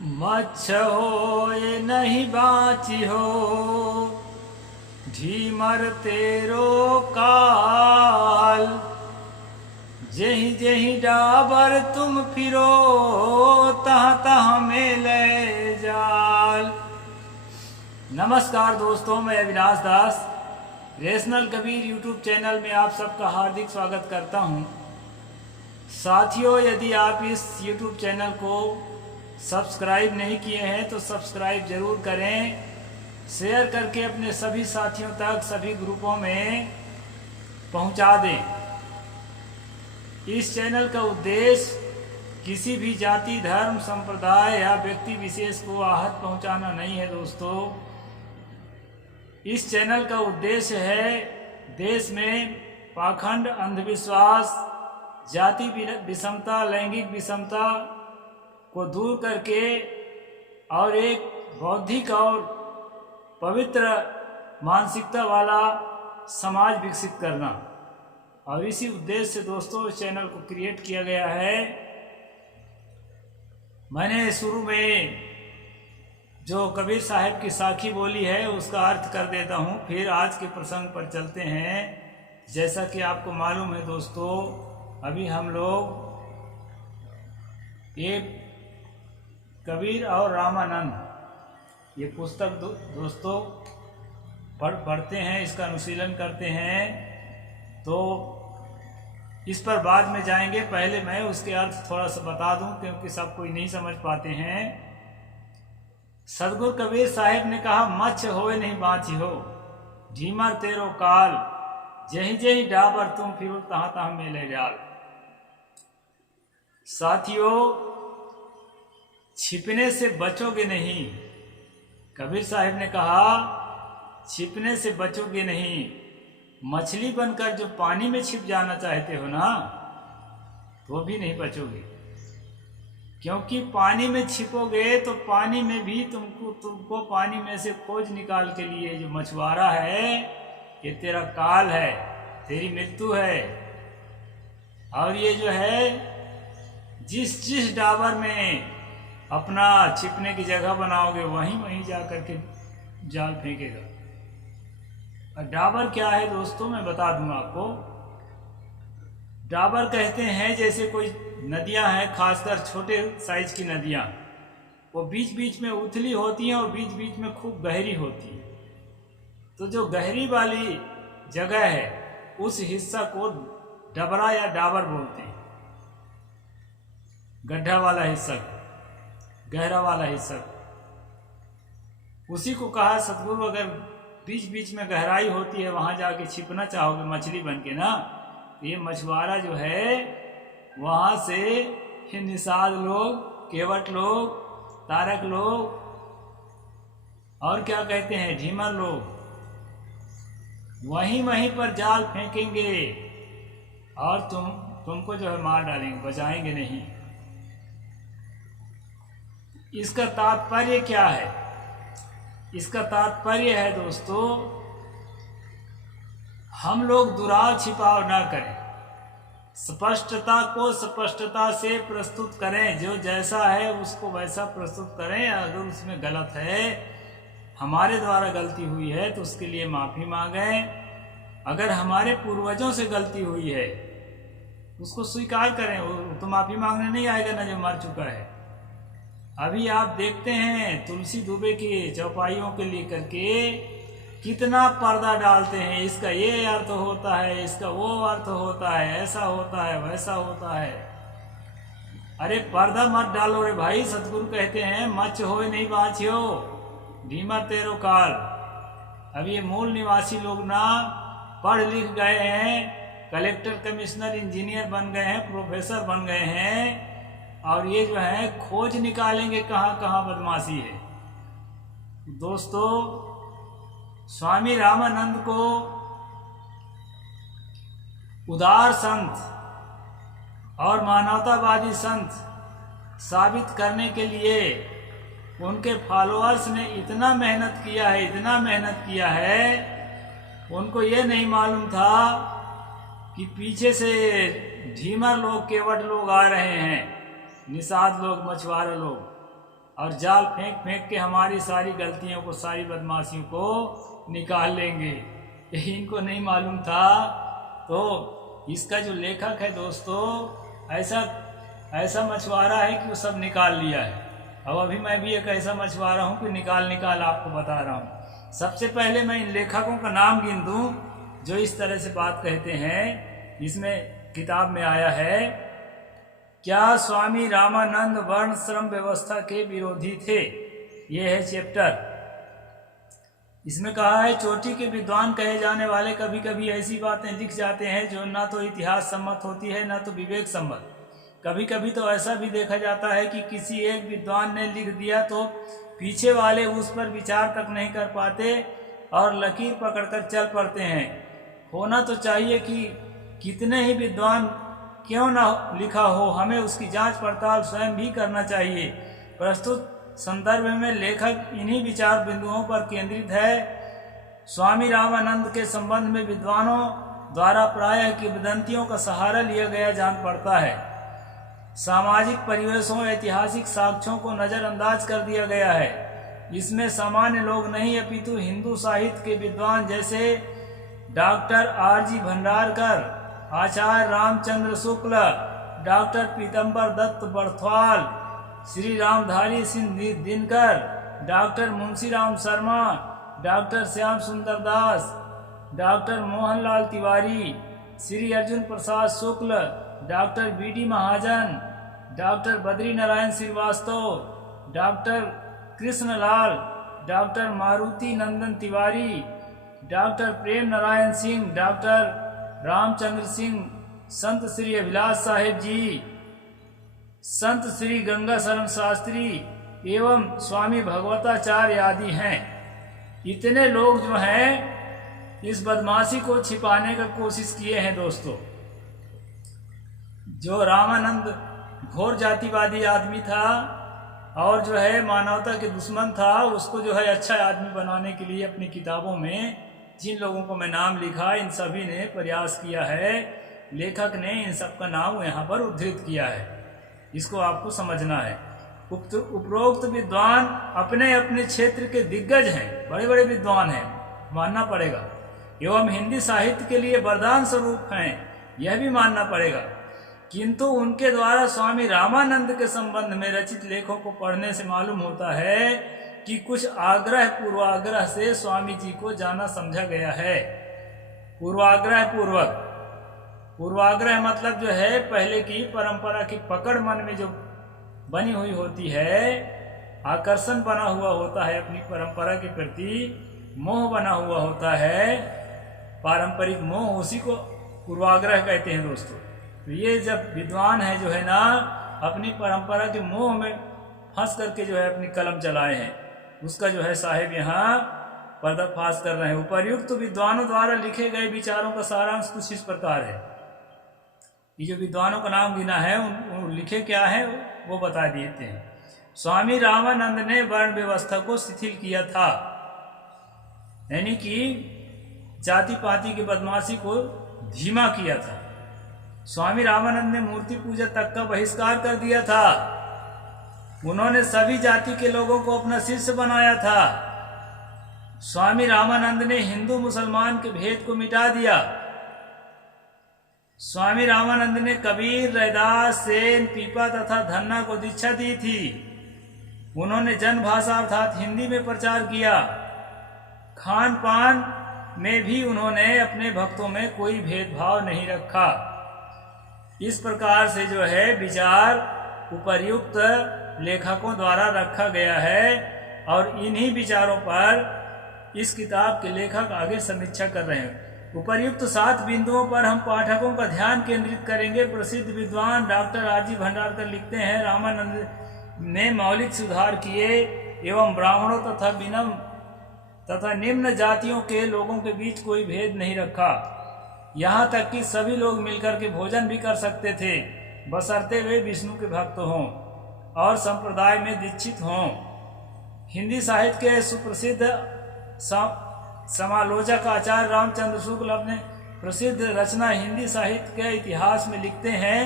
मच्छ होए नहीं बाची हो, ढीमर तेरो काल। जेहि जेहि डाबर तुम फिरो, तहाँ तहाँ मेले जाल। नमस्कार दोस्तों, मैं अविनाश दास रेशनल कबीर यूट्यूब चैनल में आप सबका हार्दिक स्वागत करता हूं। साथियों, यदि आप इस यूट्यूब चैनल को सब्सक्राइब नहीं किए हैं तो सब्सक्राइब ज़रूर करें, शेयर करके अपने सभी साथियों तक सभी ग्रुपों में पहुंचा दें। इस चैनल का उद्देश्य किसी भी जाति, धर्म, संप्रदाय या व्यक्ति विशेष को आहत पहुंचाना नहीं है दोस्तों। इस चैनल का उद्देश्य है देश में पाखंड, अंधविश्वास, जाति विषमता, लैंगिक विषमता को दूर करके और एक बौद्धिक और पवित्र मानसिकता वाला समाज विकसित करना। और इसी उद्देश्य से दोस्तों इस चैनल को क्रिएट किया गया है। मैंने शुरू में जो कबीर साहब की साखी बोली है उसका अर्थ कर देता हूँ, फिर आज के प्रसंग पर चलते हैं। जैसा कि आपको मालूम है दोस्तों, अभी हम लोग ये कबीर और रामानंद ये पुस्तक दोस्तों पढ़ते हैं, इसका अनुशीलन करते हैं। तो इस पर बाद में जाएंगे, पहले मैं उसके अर्थ थोड़ा सा बता दूं क्योंकि सब कोई नहीं समझ पाते हैं। सदगुरु कबीर साहिब ने कहा, मच्छ होए नहीं बाची हो, ढीमर तेरो काल। जही जही डाबर तुम फिरो, तहाँ तहाँ मेले जाल। साथियों, छिपने से बचोगे नहीं। कबीर साहिब ने कहा, छिपने से बचोगे नहीं। मछली बनकर जो पानी में छिप जाना चाहते हो ना, तो भी नहीं बचोगे, क्योंकि पानी में छिपोगे तो पानी में भी तुमको पानी में से खोज निकाल के लिए जो मछुआरा है, ये तेरा काल है, तेरी मृत्यु है। और ये जो है जिस जिस डाबर में अपना छिपने की जगह बनाओगे वहीं वहीं जा कर के जाल फेंकेगा। और डाबर क्या है दोस्तों, मैं बता दूंगा आपको। डाबर कहते हैं जैसे कोई नदियां हैं, खासकर छोटे साइज की नदियां, वो बीच बीच में उथली होती हैं और बीच बीच में खूब गहरी होती है। तो जो गहरी वाली जगह है उस हिस्सा को डबरा या डाबर बोलते हैं। गड्ढा वाला हिस्सा, गहरा वाला हिस्सा, उसी को कहा सतगुरु। अगर बीच बीच में गहराई होती है, वहां जाके छिपना चाहोगे मछली बन के ना, ये मछुआरा जो है वहां से निषाद लोग, केवट लोग, तारक लोग और क्या कहते हैं ढीमर लोग वहीं वहीं पर जाल फेंकेंगे और तुमको जो है मार डालेंगे, बचाएंगे नहीं। इसका तात्पर्य क्या है? इसका तात्पर्य है दोस्तों, हम लोग दुराव छिपाव ना करें, स्पष्टता को स्पष्टता से प्रस्तुत करें। जो जैसा है उसको वैसा प्रस्तुत करें। अगर उसमें गलत है, हमारे द्वारा गलती हुई है तो उसके लिए माफ़ी मांगें। अगर हमारे पूर्वजों से गलती हुई है उसको स्वीकार करें। वो तो माफ़ी मांगने नहीं आएगा ना जो मर चुका है। अभी आप देखते हैं तुलसी दुबे की चौपाइयों के लिए करके कितना पर्दा डालते हैं। इसका ये अर्थ होता है, इसका वो अर्थ होता है, ऐसा होता है, वैसा होता है। अरे पर्दा मत डालो रे भाई। सतगुरु कहते हैं, मच्छ होए नहीं बाछियो, ढीमर तेरो काल। अब ये मूल निवासी लोग ना पढ़ लिख गए हैं, कलेक्टर, कमिश्नर, इंजीनियर बन गए हैं, प्रोफेसर बन गए हैं, और ये जो है खोज निकालेंगे कहाँ कहाँ बदमाशी है। दोस्तों, स्वामी रामानंद को उदार संत और मानवतावादी संत साबित करने के लिए उनके फॉलोअर्स ने इतना मेहनत किया है, इतना मेहनत किया है। उनको ये नहीं मालूम था कि पीछे से ढीमर लोग, केवट लोग आ रहे हैं, निषाद लोग, मछुआरा लोग। और जाल फेंक फेंक के हमारी सारी गलतियों को, सारी बदमाशियों को निकाल लेंगे। यही इनको नहीं मालूम था। तो इसका जो लेखक है दोस्तों, ऐसा मछुआरा है कि वो सब निकाल लिया है। अब अभी मैं भी एक ऐसा मछुआरा हूँ कि निकाल आपको बता रहा हूँ। सबसे पहले मैं इन लेखकों का नाम गिन दूँ जो इस तरह से बात कहते हैं। इसमें किताब में आया है, क्या स्वामी रामानंद वर्ण श्रम व्यवस्था के विरोधी थे? ये है चैप्टर। इसमें कहा है, चोटी के विद्वान कहे जाने वाले कभी कभी ऐसी बातें लिख जाते हैं जो ना तो इतिहास सम्मत होती है ना तो विवेक सम्मत। कभी कभी तो ऐसा भी देखा जाता है कि किसी एक विद्वान ने लिख दिया तो पीछे वाले उस पर विचार तक नहीं कर पाते और लकीर पकड़कर चल पड़ते हैं। होना तो चाहिए कि कितने ही विद्वान क्यों ना लिखा हो, हमें उसकी जांच पड़ताल स्वयं भी करना चाहिए। प्रस्तुत संदर्भ में लेखक इन्हीं विचार बिंदुओं पर केंद्रित है। स्वामी रामानंद के संबंध में विद्वानों द्वारा प्रायः किंवदंतियों का सहारा लिया गया जान पड़ता है। सामाजिक परिवेशों, ऐतिहासिक साक्ष्यों को नज़रअंदाज कर दिया गया है। इसमें सामान्य लोग नहीं अपितु हिंदू साहित्य के विद्वान जैसे doctor R.G. Bhandarkar, Acharya Ramchandra Shukla, doctor Pitambar Dutt Barthwal, Shri Ramdhari Singh Dinkar, doctor Munshiram Sharma, doctor Shyam Sundar Das, doctor Mohanlal Tiwari, Shri Arjun Prasad Shukla, doctor B.D. Mahajan, doctor Badri Narayan Srivastava, doctor Krishnalal, doctor Maruti Nandan Tiwari, doctor Prem Narayan Singh, doctor Ramchandra Singh, Sant Shri Abhilash साहेब जी, संत श्री गंगा शरण शास्त्री एवं स्वामी भगवताचार्य आदि हैं। इतने लोग जो हैं इस बदमाशी को छिपाने का कोशिश किए हैं दोस्तों। जो रामानंद घोर जातिवादी आदमी था और जो है मानवता के दुश्मन था, उसको जो है अच्छा आदमी बनाने के लिए अपनी किताबों में जिन लोगों को मैं नाम लिखा, इन सभी ने प्रयास किया है। लेखक ने इन सब का नाम यहाँ पर उद्धृत किया है। इसको आपको समझना है। उपरोक्त विद्वान अपने अपने क्षेत्र के दिग्गज हैं, बड़े बड़े विद्वान हैं, मानना पड़ेगा, एवं हिंदी साहित्य के लिए वरदान स्वरूप हैं, यह भी मानना पड़ेगा। किंतु उनके द्वारा स्वामी रामानंद के संबंध में रचित लेखों को पढ़ने से मालूम होता है कि कुछ आग्रह पूर्वाग्रह से स्वामी जी को जाना समझा गया है। पूर्वाग्रह पूर्वक, पूर्वाग्रह मतलब जो है पहले की परंपरा की पकड़ मन में जो बनी हुई होती है, आकर्षण बना हुआ होता है अपनी परंपरा के प्रति, मोह बना हुआ होता है, पारंपरिक मोह, उसी को पूर्वाग्रह कहते हैं दोस्तों। तो ये जब विद्वान है जो है ना, अपनी परंपरा के मोह में फंस करके जो है अपनी कलम चलाए हैं, उसका जो है साहेब यहाँ पर्दाफाश कर रहे हैं। उपर्युक्त तो विद्वानों द्वारा लिखे गए विचारों का सारांश कुछ इस प्रकार है। ये जो विद्वानों का नाम गिना है उन लिखे क्या है वो बता देते हैं। स्वामी रामानंद ने वर्ण व्यवस्था को शिथिल किया था, यानी कि जाति पाति की बदमाशी को धीमा किया था। स्वामी रामानंद ने मूर्ति पूजा तक का बहिष्कार कर दिया था। उन्होंने सभी जाति के लोगों को अपना शिष्य बनाया था। स्वामी रामानंद ने हिंदू मुसलमान के भेद को मिटा दिया। स्वामी रामानंद ने कबीर, रैदास, सेन, पीपा तथा धन्ना को दीक्षा दी थी। उन्होंने जन भाषा अर्थात हिंदी में प्रचार किया। खान पान में भी उन्होंने अपने भक्तों में कोई भेदभाव नहीं रखा। इस प्रकार से जो है विचार उपर्युक्त लेखकों द्वारा रखा गया है और इन्हीं विचारों पर इस किताब के लेखक आगे समीक्षा कर रहे हैं। उपर्युक्त 7 बिंदुओं पर हम पाठकों का ध्यान केंद्रित करेंगे। प्रसिद्ध विद्वान डॉक्टर R.G. भंडारकर लिखते हैं, रामानंद ने मौलिक सुधार किए एवं ब्राह्मणों तथा विनम्र तथा निम्न जातियों के लोगों के बीच कोई भेद नहीं रखा। यहाँ तक कि सभी लोग मिलकर के भोजन भी कर सकते थे, बशर्ते वे विष्णु के भक्त हों और संप्रदाय में दीक्षित हों। हिंदी साहित्य के सुप्रसिद्ध समालोचक आचार्य रामचंद्र शुक्ल अपने प्रसिद्ध रचना हिंदी साहित्य के इतिहास में लिखते हैं,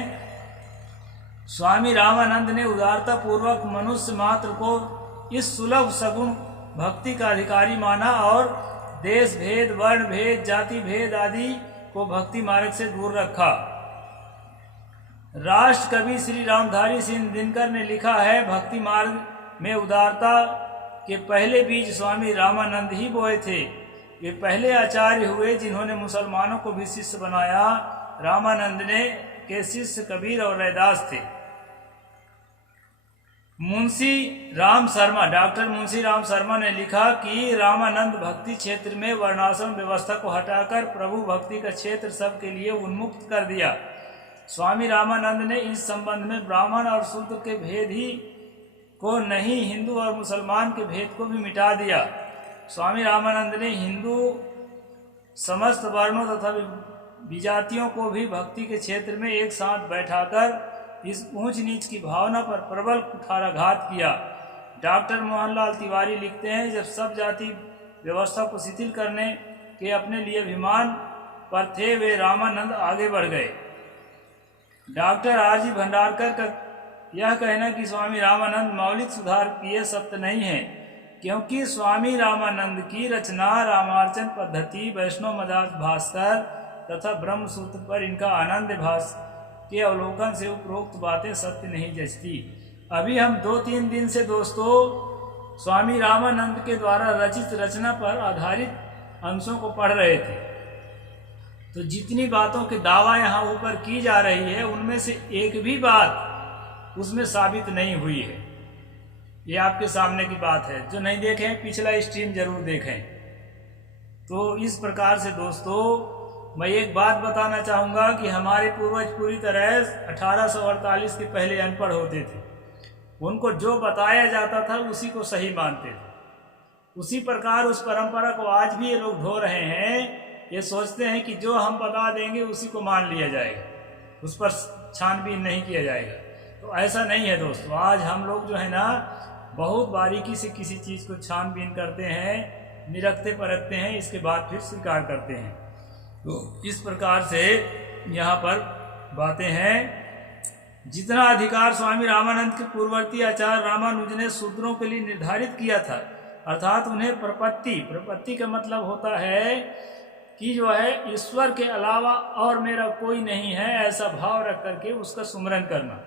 स्वामी रामानंद ने उदारता पूर्वक मनुष्य मात्र को इस सुलभ सगुण भक्ति का अधिकारी माना और देश भेद, वर्ण भेद, जाति भेद आदि को भक्ति मार्ग से दूर रखा। राष्ट्र कवि श्री रामधारी सिंह दिनकर ने लिखा है, भक्ति मार्ग में उदारता के पहले बीज स्वामी रामानंद ही बोए थे। वे पहले आचार्य हुए जिन्होंने मुसलमानों को भी शिष्य बनाया। रामानंद ने के शिष्य कबीर और रैदास थे। मुंशी राम शर्मा, डॉक्टर मुंशी राम शर्मा ने लिखा कि रामानंद भक्ति क्षेत्र में वर्णाश्रम व्यवस्था को हटाकर प्रभु भक्ति का क्षेत्र सबके लिए उन्मुक्त कर दिया। स्वामी रामानंद ने इस संबंध में ब्राह्मण और शूद्र के भेद ही को नहीं, हिंदू और मुसलमान के भेद को भी मिटा दिया। स्वामी रामानंद ने हिंदू समस्त वर्णों तथा विजातियों को भी भक्ति के क्षेत्र में एक साथ बैठाकर इस ऊंच नीच की भावना पर प्रबल कुठाराघात किया। डॉक्टर मोहनलाल तिवारी लिखते हैं, जब सब जाति व्यवस्था को शिथिल करने के अपने लिए अभिमान पर थे, वे रामानंद आगे बढ़ गए। Doctor RG. भंडारकर का यह कहना कि स्वामी रामानंद मौलिक सुधार किए सत्य नहीं है, क्योंकि स्वामी रामानंद की रचना रामार्चन पद्धति, वैष्णव मदार्थ भास्कर तथा ब्रह्म सूत्र पर इनका आनंद भास के अवलोकन से उपरोक्त बातें सत्य नहीं जचती। अभी हम 2-3 दिन से दोस्तों स्वामी रामानंद के द्वारा रचित रचना पर आधारित अंशों को पढ़ रहे थे। तो जितनी बातों के दावा यहाँ ऊपर की जा रही है, उनमें से एक भी बात उसमें साबित नहीं हुई है। ये आपके सामने की बात है। जो नहीं देखें पिछला स्ट्रीम जरूर देखें। तो इस प्रकार से दोस्तों मैं एक बात बताना चाहूँगा कि हमारे पूर्वज पूरी तरह 1848 के पहले अनपढ़ होते थे। उनको जो बताया जाता था उसी को सही मानते थे। उसी प्रकार उस परंपरा को आज भी ये लोग ढो रहे हैं। ये सोचते हैं कि जो हम बता देंगे उसी को मान लिया जाएगा, उस पर छानबीन नहीं किया जाएगा। तो ऐसा नहीं है दोस्तों। आज हम लोग जो है ना बहुत बारीकी से किसी चीज़ को छानबीन करते हैं, निरखते परखते हैं, इसके बाद फिर स्वीकार करते हैं। तो इस प्रकार से यहाँ पर बातें हैं। जितना अधिकार स्वामी रामानंद के पूर्ववर्ती आचार्य रामानुज ने शूद्रों के लिए निर्धारित किया था, अर्थात उन्हें प्रपत्ति का मतलब होता है कि जो है ईश्वर के अलावा और मेरा कोई नहीं है, ऐसा भाव रख करके उसका सुमरन करना,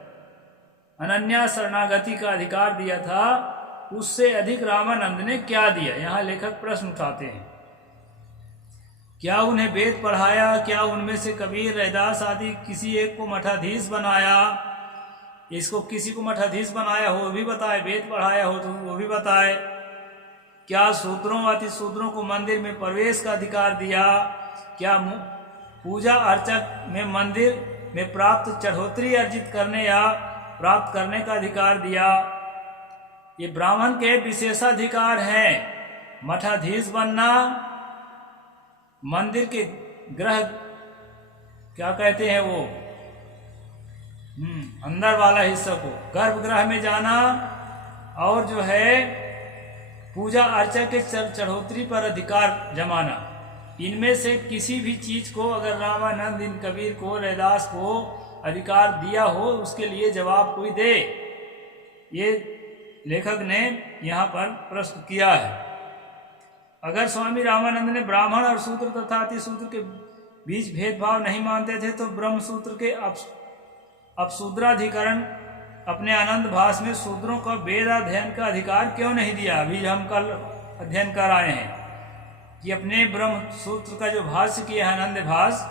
अनन्या शरणागति का अधिकार दिया था। उससे अधिक रामानंद ने क्या दिया? यहाँ लेखक प्रश्न उठाते हैं। क्या उन्हें वेद पढ़ाया? क्या उनमें से कबीर, रैदास आदि किसी एक को मठाधीश बनाया? इसको किसी को मठाधीश बनाया हो वो भी बताए, वेद पढ़ाया हो तो वो भी बताए। क्या शूद्रों अति शूद्रों को मंदिर में प्रवेश का अधिकार दिया? क्या पूजा अर्चक में मंदिर में प्राप्त चढ़ोतरी अर्जित करने या प्राप्त करने का अधिकार दिया? ये ब्राह्मण के विशेषाधिकार हैं। मठाधीश बनना, मंदिर के ग्रह क्या कहते हैं वो अंदर वाला हिस्सा को, गर्भगृह में जाना, और जो है पूजा अर्चा के चढ़ोतरी पर अधिकार जमाना। इनमें से किसी भी चीज को अगर रामानंद इन कबीर को, रैदास को अधिकार दिया हो, उसके लिए जवाब कोई दे। ये लेखक ने यहाँ पर प्रश्न किया है। अगर स्वामी रामानंद ने ब्राह्मण और शूद्र तथा अति शूद्र के बीच भेदभाव नहीं मानते थे, तो ब्रह्म सूत्र के अपशूद्राधिकरण अपने आनंद भास में शूद्रों का वेद अध्ययन का अधिकार क्यों नहीं दिया? अभी हम कल अध्ययन कर आए हैं कि अपने ब्रह्म सूत्र का जो भाष्य किया है आनंद भास,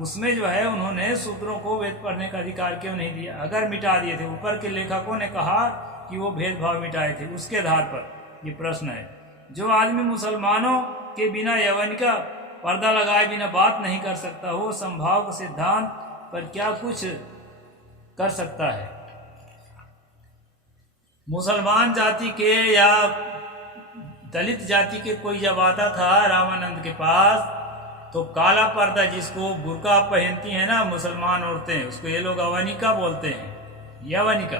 उसमें जो है उन्होंने शूद्रों को वेद पढ़ने का अधिकार क्यों नहीं दिया? अगर मिटा दिए थे, ऊपर के लेखकों ने कहा कि वो भेदभाव मिटाए थे, उसके आधार पर ये प्रश्न है। जो आदमी मुसलमानों के बिना यवनिका पर्दा लगाए बिना बात नहीं कर सकता, वो संभाव सिद्धांत पर क्या कुछ कर सकता है? मुसलमान जाति के या दलित जाति के कोई जब आता था रामानंद के पास, तो काला पर्दा, जिसको बुर्का पहनती है ना मुसलमान औरतें, उसको ये लोग अवनिका बोलते हैं, यवनिका।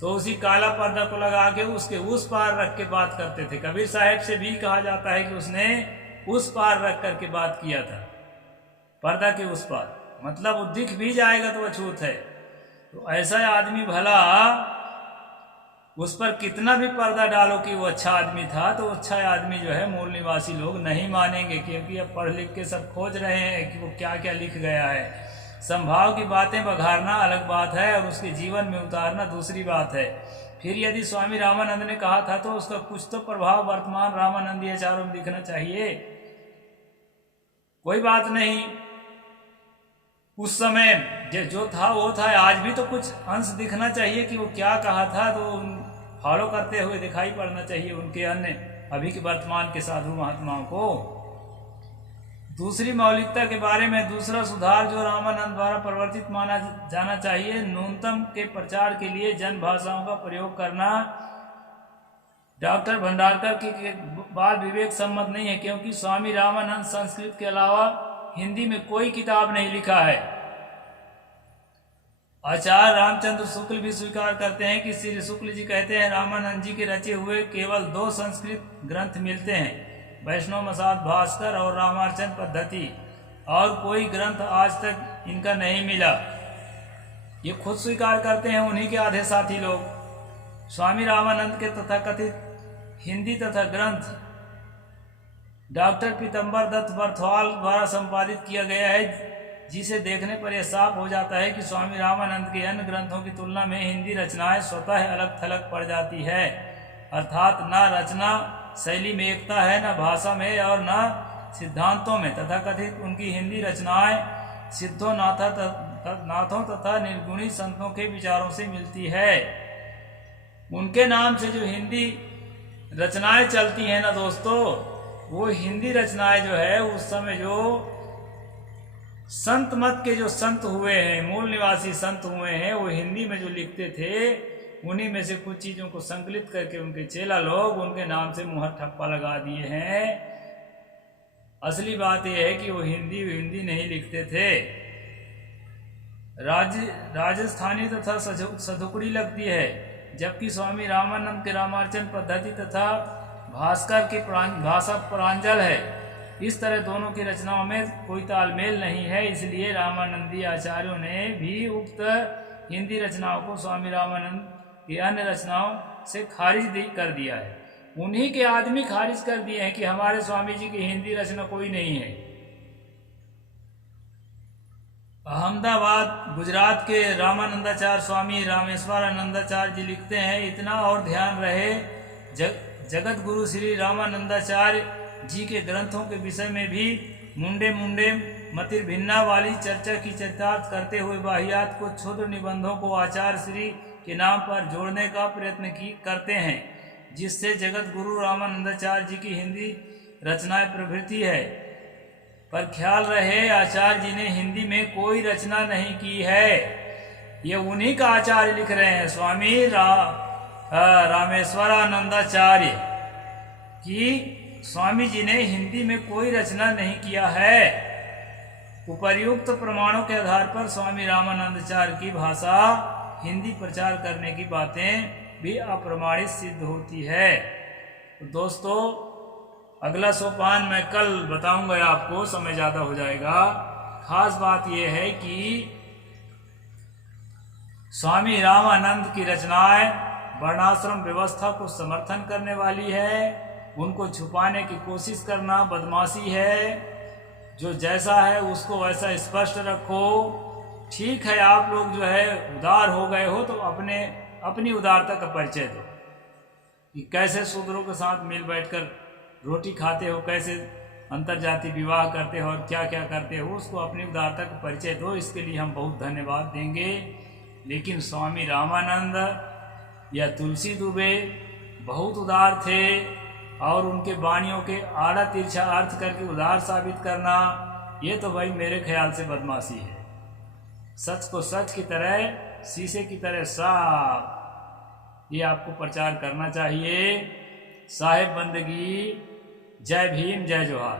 तो उसी काला पर्दा को लगा के उसके उस पार रख के बात करते थे। कबीर साहब से भी कहा जाता है कि उसने उस पार रख करके बात किया था, पर्दा के उस पार। मतलब वो दिख भी जाएगा तो अछूत है। तो ऐसा आदमी भला उस पर कितना भी पर्दा डालो कि वो अच्छा आदमी था, तो अच्छा आदमी जो है मूल निवासी लोग नहीं मानेंगे, क्योंकि अब पढ़ लिख के सब खोज रहे हैं कि वो क्या क्या लिख गया है। संभाव की बातें बघारना अलग बात है और उसके जीवन में उतारना दूसरी बात है। फिर यदि स्वामी रामानंद ने कहा था तो उसका कुछ तो प्रभाव वर्तमान रामानंदी आचार्यों में दिखना चाहिए। कोई बात नहीं, उस समय जो था वो था, आज भी तो कुछ अंश दिखना चाहिए कि वो क्या कहा था, तो फॉलो करते हुए दिखाई पड़ना चाहिए उनके अन्य अभी के वर्तमान के साधु महात्माओं को। दूसरी मौलिकता के बारे में दूसरा सुधार जो रामानंद द्वारा प्रवर्तित माना जाना चाहिए, न्यूनतम के प्रचार के लिए जन भाषाओं का प्रयोग करना। डॉक्टर भंडारकर की बात विवेक सम्मत नहीं है, क्योंकि स्वामी रामानंद संस्कृत के अलावा हिंदी में कोई किताब नहीं लिखा है। आचार्य रामचंद्र शुक्ल भी स्वीकार करते हैं कि श्री शुक्ल जी कहते हैं रामानंद जी के रचे हुए केवल 2 संस्कृत ग्रंथ मिलते हैं, वैष्णव मसाद भास्कर और रामार्चन पद्धति, और कोई ग्रंथ आज तक इनका नहीं मिला। ये खुद स्वीकार करते हैं उन्हीं के आधे साथी लोग। स्वामी रामानंद के तथाकथित हिंदी तथा ग्रंथ डॉक्टर पीतम्बर दत्त बर्थवाल द्वारा संपादित किया गया है, जिसे देखने पर यह साफ हो जाता है कि स्वामी रामानंद के अन्य ग्रंथों की तुलना में हिंदी रचनाएं स्वतः अलग थलग पड़ जाती है। अर्थात न रचना शैली में एकता है, न भाषा में और न सिद्धांतों में। तथाकथित उनकी हिंदी रचनाएं सिद्धों नाथों तथा निर्गुणी संतों के विचारों से मिलती है। उनके नाम से जो हिंदी रचनाएं चलती हैं ना दोस्तों, वो हिंदी रचनाएं जो है उस समय जो संत मत के जो संत हुए हैं, मूल निवासी संत हुए हैं, वो हिंदी में जो लिखते थे, उन्हीं में से कुछ चीज़ों को संकलित करके उनके चेला लोग उनके नाम से मुहर ठप्पा लगा दिए हैं। असली बात यह है कि वो हिंदी नहीं लिखते थे। राजस्थानी तथा सधुकड़ी लगती है, जबकि स्वामी रामानंद के रामार्चन पद्धति तथा भास्कर की भाषा प्रांजल है। इस तरह दोनों की रचनाओं में कोई तालमेल नहीं है, इसलिए रामानंदी आचार्यों ने भी उक्त हिंदी रचनाओं को स्वामी रामानंद की अन्य रचनाओं से खारिज कर दिया है। उन्हीं के आदमी खारिज कर दिए हैं कि हमारे स्वामी जी की हिंदी रचना कोई नहीं है। अहमदाबाद गुजरात के रामानंदाचार्य स्वामी रामेश्वरानंदाचार्य जी लिखते हैं, इतना और ध्यान रहे, जगत गुरु श्री रामानंदाचार्य जी के ग्रंथों के विषय में भी मुंडे मतिर्भिन्ना वाली चर्चा की चरितार्थ करते हुए वाहियात को क्षुद्र निबंधों को आचार्य श्री के नाम पर जोड़ने का प्रयत्न करते हैं, जिससे जगत गुरु रामानंदाचार्य जी की हिंदी रचनाएं प्रभृति है। पर ख्याल रहे, आचार्य जी ने हिंदी में कोई रचना नहीं की है। ये उन्हीं का आचार्य लिख रहे हैं, स्वामी रामेश्वरानंदाचार्य की स्वामी जी ने हिंदी में कोई रचना नहीं किया है। उपर्युक्त प्रमाणों के आधार पर स्वामी रामानंदाचार्य की भाषा हिंदी प्रचार करने की बातें भी अप्रमाणित सिद्ध होती है। तो दोस्तों, अगला सोपान मैं कल बताऊंगा आपको, समय ज़्यादा हो जाएगा। खास बात यह है कि स्वामी रामानंद की रचनाएं वर्णाश्रम व्यवस्था को समर्थन करने वाली है, उनको छुपाने की कोशिश करना बदमाशी है। जो जैसा है उसको वैसा स्पष्ट रखो। ठीक है, आप लोग जो है उदार हो गए हो तो अपनी उदारता का परिचय दो कि कैसे शूद्रों के साथ मिल बैठकर रोटी खाते हो, कैसे अंतर्जातीय विवाह करते हो और क्या क्या करते हो, उसको अपनी उदारता का परिचय दो। इसके लिए हम बहुत धन्यवाद देंगे। लेकिन स्वामी रामानंद या तुलसी दुबे बहुत उदार थे, और उनके वाणियों के आड़ा तिरछा अर्थ करके उदार साबित करना, ये तो भाई मेरे ख्याल से बदमाशी है। सच को सच की तरह, शीशे की तरह साफ, ये आपको प्रचार करना चाहिए। साहेब बंदगी। जय भीम, जय जोहार।